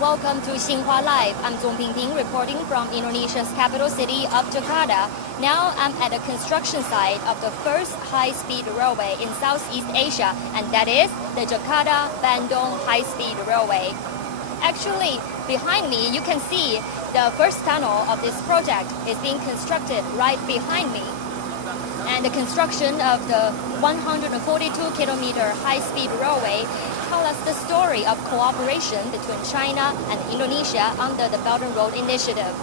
welcome to Xinhua Live. I'm Zong Pingping reporting from Indonesia's capital city of Jakarta. Now I'm at the construction site of the first high-speed railway in Southeast Asia, and that is the Jakarta-Bandung high-speed railway. Actually, behind me you can see the first tunnel of this project is being constructed right behind me. And the construction of the 142-kilometer high-speed railway tells us the story of cooperation between China and Indonesia under the Belt and Road Initiative.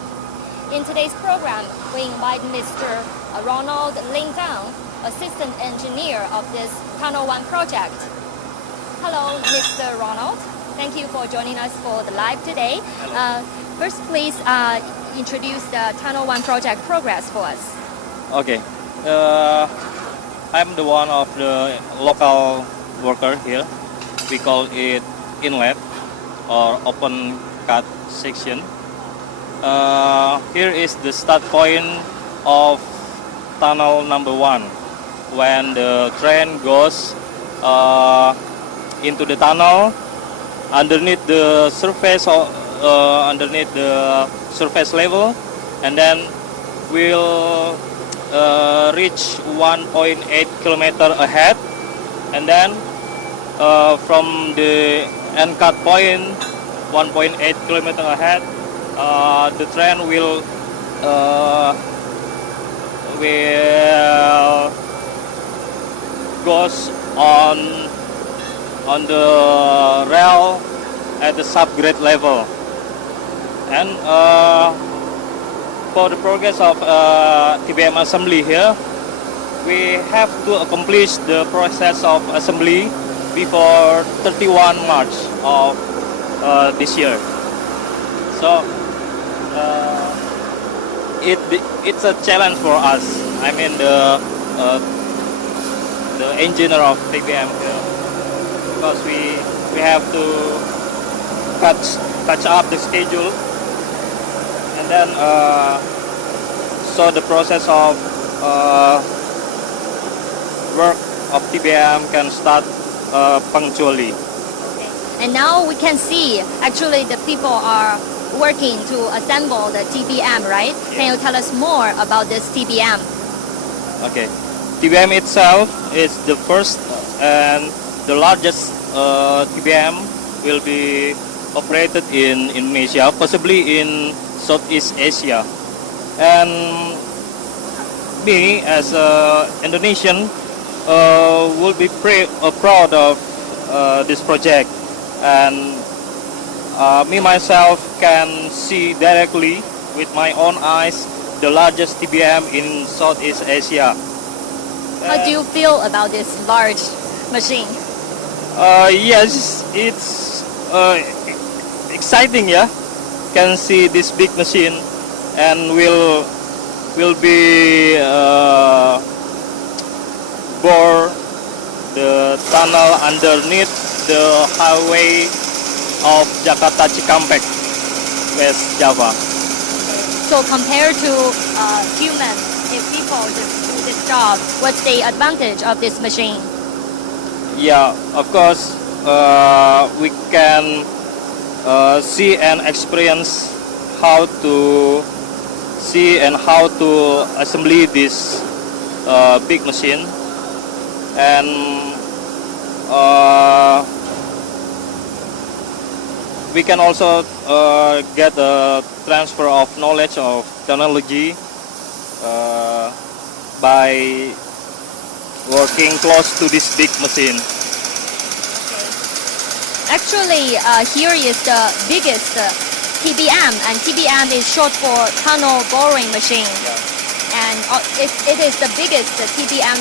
In today's program, we invite Mr. Ronald Lingzang, assistant engineer of this Tunnel 1 project. Hello, Mr. Ronald. Thank you for joining us for the live today. First, please introduce the Tunnel 1 project progress for us. Okay. I'm the one of the local worker here. We call it inlet or open cut section. Here is the start point of tunnel number 1. When the train goes into the tunnel, underneath the surface level, and then we'll reach 1.8 kilometer ahead, and then from the end cut point 1.8 kilometer ahead, the train will goes on the rail at the subgrade level. And for the progress of TBM assembly here, we have to accomplish the process of assembly before 31 March of this year. So it's a challenge for us. I mean the engineer of TBM here, because we have to catch up the schedule. And then, so the process of work of TBM can start punctually. Okay. And now we can see, actually, the people are working to assemble the TBM, right? Yeah. Can you tell us more about this TBM? Okay. TBM itself is the first and the largest TBM will be operated in Indonesia, possibly in Southeast Asia. And me as an Indonesian will be proud of this project, and me myself can see directly with my own eyes the largest TBM in Southeast Asia. How do you feel about this large machine? Yes, it's exciting, yeah. Can see this big machine, and will be bore the tunnel underneath the highway of Jakarta Cikampek, West Java. So compared to humans, if people just do this job, what's the advantage of this machine? Yeah, of course, we can see and experience how to assembly this big machine, and we can also get a transfer of knowledge of technology by working close to this big machine. Actually, here is the biggest TBM, and TBM is short for tunnel boring machine. Yeah. And it is the biggest TBM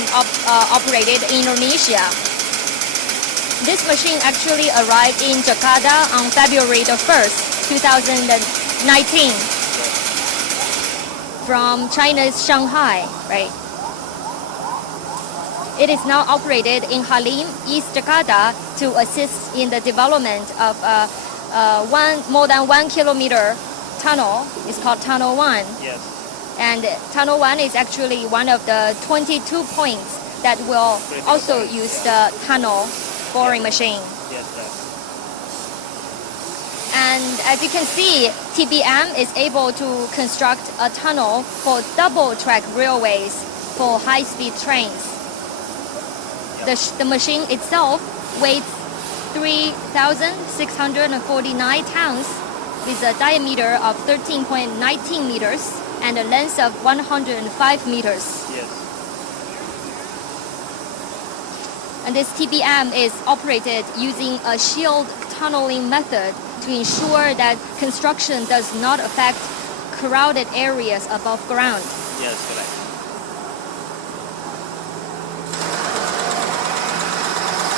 operated in Indonesia. This machine actually arrived in Jakarta on February the 1st, 2019, from China's Shanghai, right? It is now operated in Halim, East Jakarta, to assist in the development of more than 1 kilometer tunnel. It's called Tunnel 1. Yes. And Tunnel 1 is actually one of the 22 points that will also use the tunnel boring machine. Yes, sir. And as you can see, TBM is able to construct a tunnel for double-track railways for high-speed trains. The machine itself weighs 3,649 tons with a diameter of 13.19 meters and a length of 105 meters. Yes. And this TBM is operated using a shield tunneling method to ensure that construction does not affect crowded areas above ground. Yes, correct.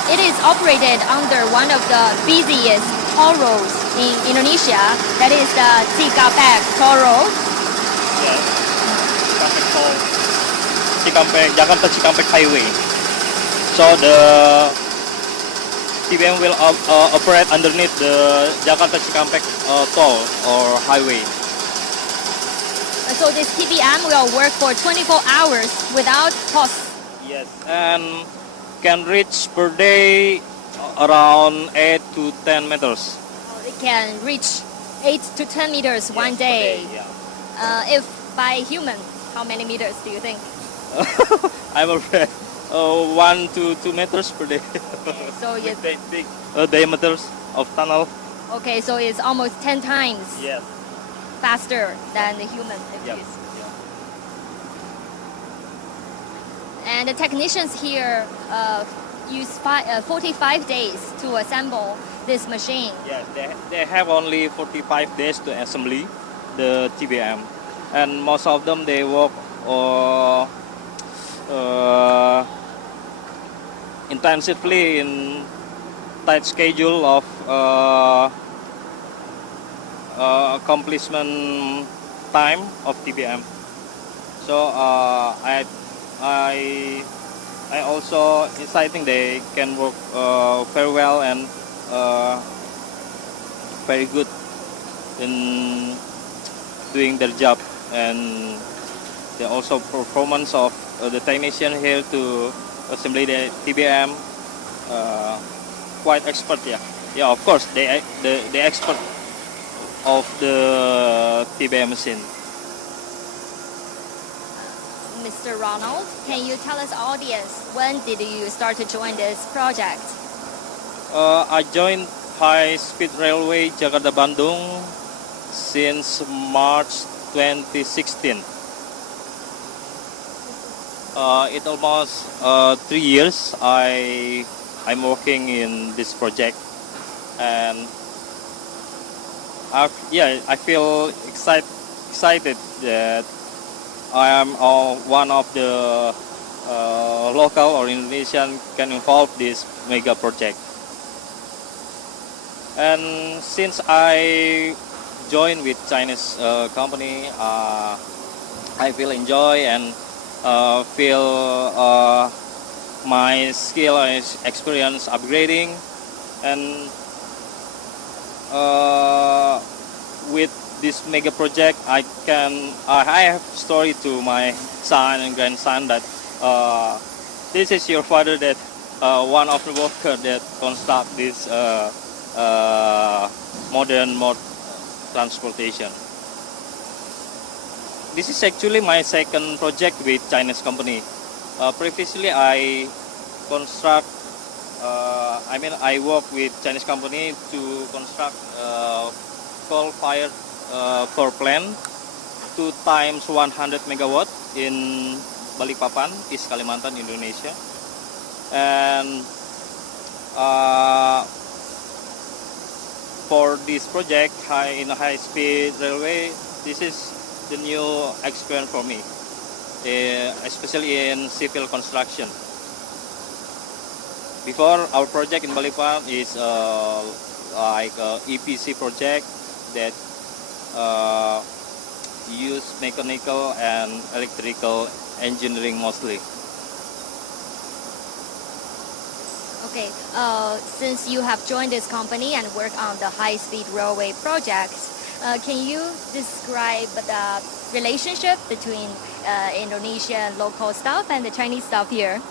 It is operated under one of the busiest toll roads in Indonesia, that is the toll road. Yes. Jakarta-Cikampek Highway. So the TBM will operate underneath the Jakarta-Cikampek toll or highway. So this TBM will work for 24 hours without pause. Yes. And can reach per day around 8 to 10 meters. It can reach 8 to 10 meters one day. If by human, how many meters do you think? I'm afraid 1 to 2 meters per day. Okay, so yes. Big diameters of tunnel. Okay, so it's almost 10 times Yes. faster than the human. Yep. And the technicians here use 45 days to assemble this machine. Yes, they have only 45 days to assembly the TBM, and most of them they work intensively in tight schedule of accomplishment time of TBM. So I also exciting they can work very well and very good in doing their job, and the also performance of the technician here to assembly the TBM quite expert. Yeah, of course the expert of the TBM machine. Mr. Ronald, can you tell us audience, when did you start to join this project? I joined high-speed railway Jakarta-Bandung since March 2016. It almost 3 years I'm working in this project, and I feel excited that I am one of the local or Indonesian can involve this mega project. And since I joined with Chinese company, I feel enjoy and feel my skill and experience upgrading, and with this mega project I have story to my son and grandson that this is your father that one of the worker that construct this modern mode transportation. This is actually my second project with Chinese company. Previously I construct I work with Chinese company to construct coal-fired power plant 2 times 100 megawatt in Balikpapan, East Kalimantan, Indonesia. And for this project, in a high-speed railway, this is the new experience for me, especially in civil construction. Before, our project in Balikpapan is like a EPC project that use mechanical and electrical engineering mostly. Okay, since you have joined this company and work on the high-speed railway projects, can you describe the relationship between Indonesian local staff and the Chinese staff here?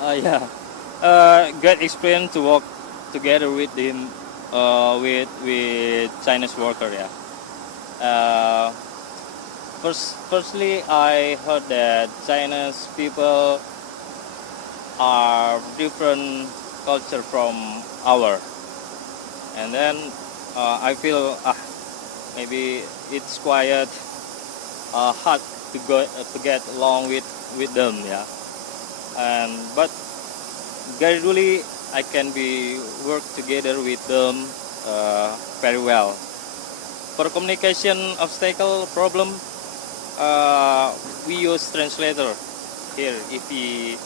Yeah, great experience to work together with them with Chinese worker. Yeah. Uh, firstly, I heard that Chinese people are different culture from our, and then I feel maybe it's quite hard to go to get along with them. Yeah. And but gradually I can be work together with them very well. For communication obstacle problem, we use translator here if we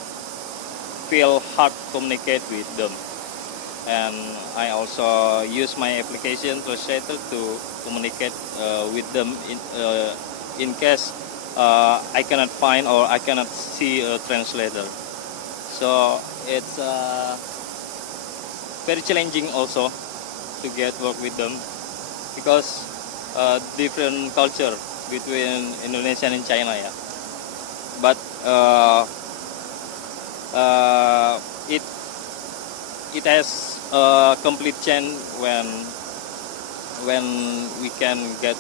feel hard to communicate with them. And I also use my application translator to communicate with them in case I cannot find or I cannot see a translator. So it's very challenging also to get work with them because different culture between Indonesia and China. Yeah. But it has a complete change when we can get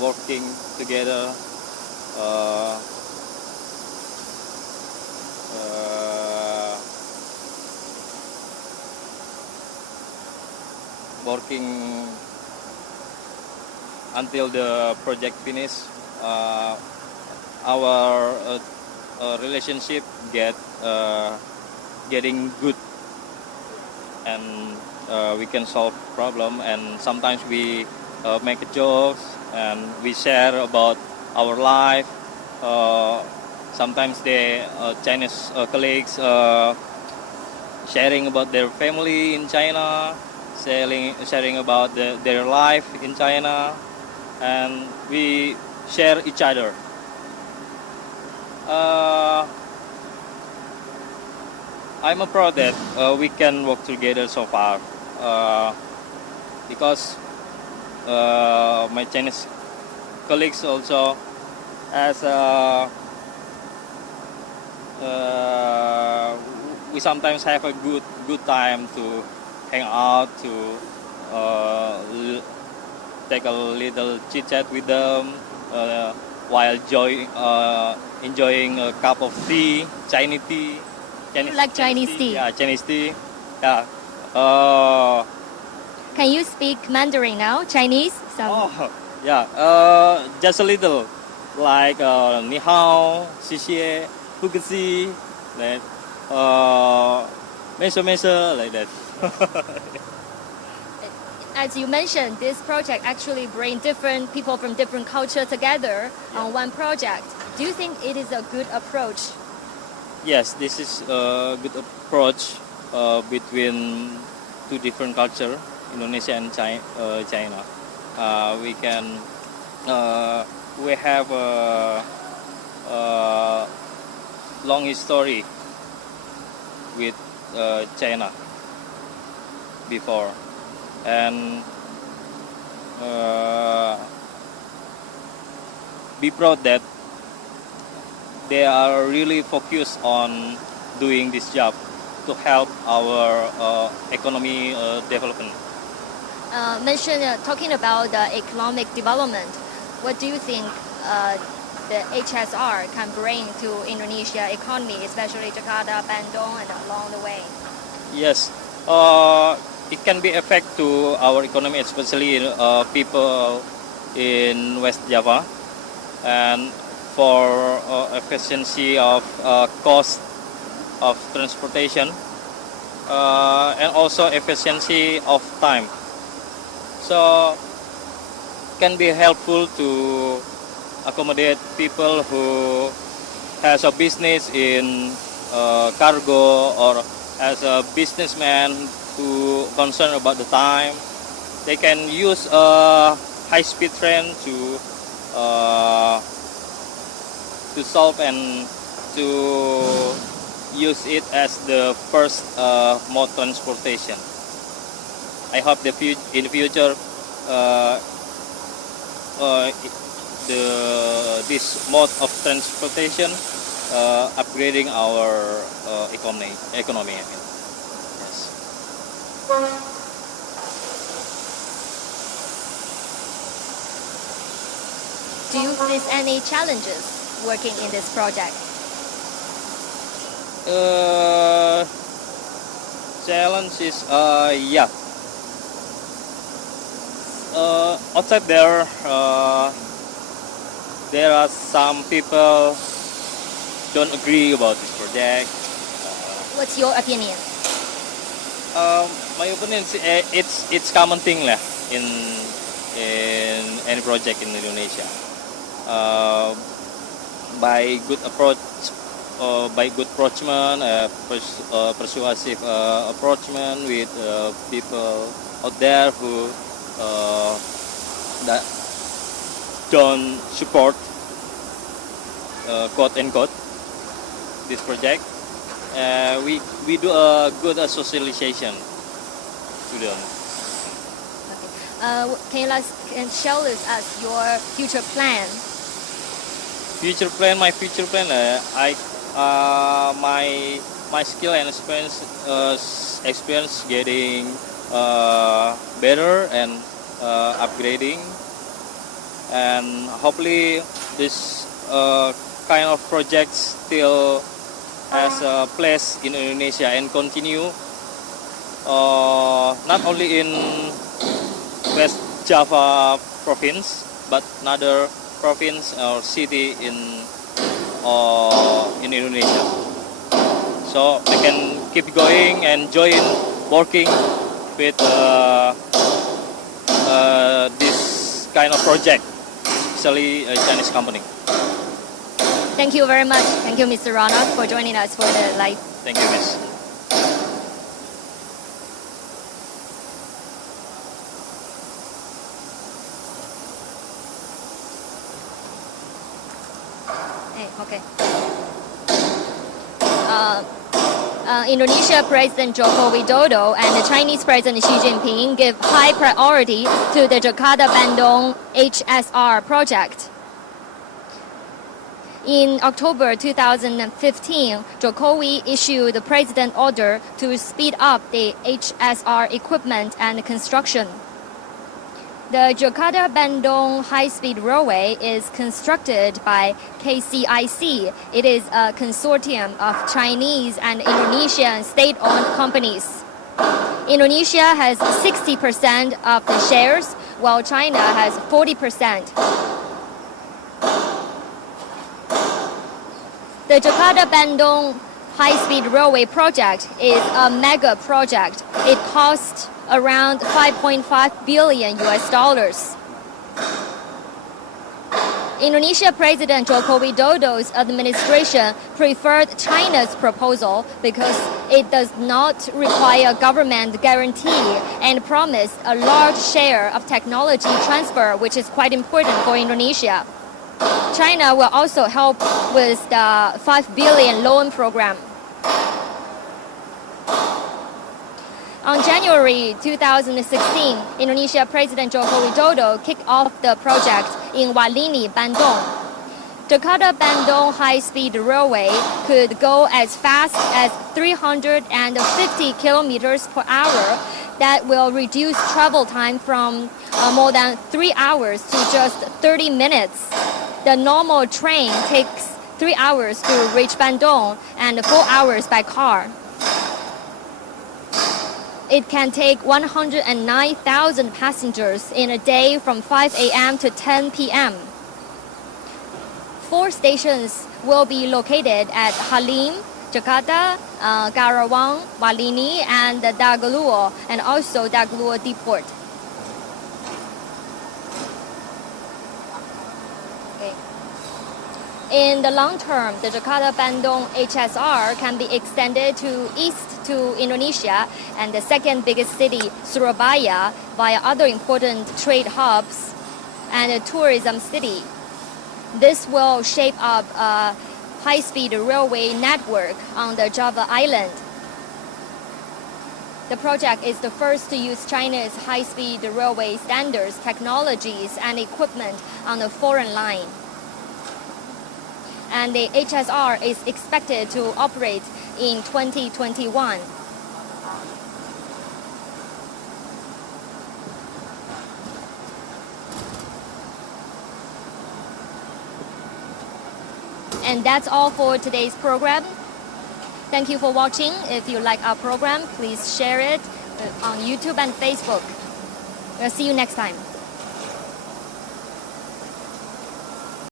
working together. Working until the project finish, our relationship getting good, and we can solve problem. And sometimes we make jokes and we share about our life. Sometimes the Chinese colleagues sharing about their family in China, sharing about their life in China, and we share each other. I'm proud that we can work together so far because my Chinese colleagues also as we sometimes have a good time to hang out, to take a little chit chat with them while enjoying a cup of tea, Chinese tea. You like Chinese tea? Yeah, Chinese tea. Yeah. Can you speak Mandarin now? Chinese? Yeah. Just a little, like ni hao, xie xie, fu ge xi, like meso, like that. As you mentioned, this project actually brings different people from different culture together on one project. Do you think it is a good approach? Yes, this is a good approach between two different culture, Indonesia and China. We have a long history with China before, and be proud that they are really focused on doing this job to help our economy development. Talking about the economic development, what do you think the HSR can bring to Indonesia economy, especially Jakarta-Bandung and along the way? Yes, it can be effect to our economy, especially people in West Java, and for efficiency of cost of transportation and also efficiency of time. So can be helpful to accommodate people who has a business in cargo, or as a businessman who concerned about the time. They can use a high-speed train to solve and to use it as the first mode transportation. I hope in the future this mode of transportation upgrading our economy. I mean. Yes. Do you face any challenges working in this project? Challenges, yeah. Outside there, there are some people don't agree about this project. What's your opinion? My opinion is it's common thing lah in any project in Indonesia. By good approach, by good approachment, persuasive approachment with people out there who that don't support quote unquote this project. We do a good socialization to them. Okay. Can share with us your future plan? My future plan, my skill and experience getting better and upgrading, and hopefully this kind of projects still has a place in Indonesia and continue not only in West Java province but another province or city in Indonesia. So I can keep going and join working with this kind of project, especially a Chinese company. Thank you very much. Thank you, Mr. Ronald, for joining us for the live. Thank you, Miss. Okay. Indonesia President Joko Widodo and the Chinese President Xi Jinping give high priority to the Jakarta-Bandung HSR project. In October 2015, Jokowi issued the president order to speed up the HSR equipment and construction. The Jakarta-Bandung high-speed railway is constructed by KCIC. It is a consortium of Chinese and Indonesian state-owned companies. Indonesia has 60% of the shares, while China has 40%. The Jakarta-Bandung high-speed railway project is a mega project. It cost around $5.5 billion. Indonesia President Joko Widodo's administration preferred China's proposal because it does not require government guarantee and promised a large share of technology transfer, which is quite important for Indonesia. China will also help with the 5 billion loan program. On January 2016, Indonesia President Joko Widodo kicked off the project in Walini, Bandung. Jakarta-Bandung high-speed railway could go as fast as 350 kilometers per hour. That will reduce travel time from more than 3 hours to just 30 minutes. The normal train takes 3 hours to reach Bandung and 4 hours by car. It can take 109,000 passengers in a day from 5 a.m. to 10 p.m. 4 stations will be located at Halim, Jakarta, Karawang, Walini, and Daguluo, and also Daguluo Depot. In the long term, the Jakarta-Bandung HSR can be extended to east to Indonesia and the second biggest city, Surabaya, via other important trade hubs and a tourism city. This will shape up a high-speed railway network on the Java Island. The project is the first to use China's high-speed railway standards, technologies, and equipment on a foreign line. And the HSR is expected to operate in 2021. And that's all for today's program. Thank you for watching. If you like our program, please share it on YouTube and Facebook. We'll see you next time.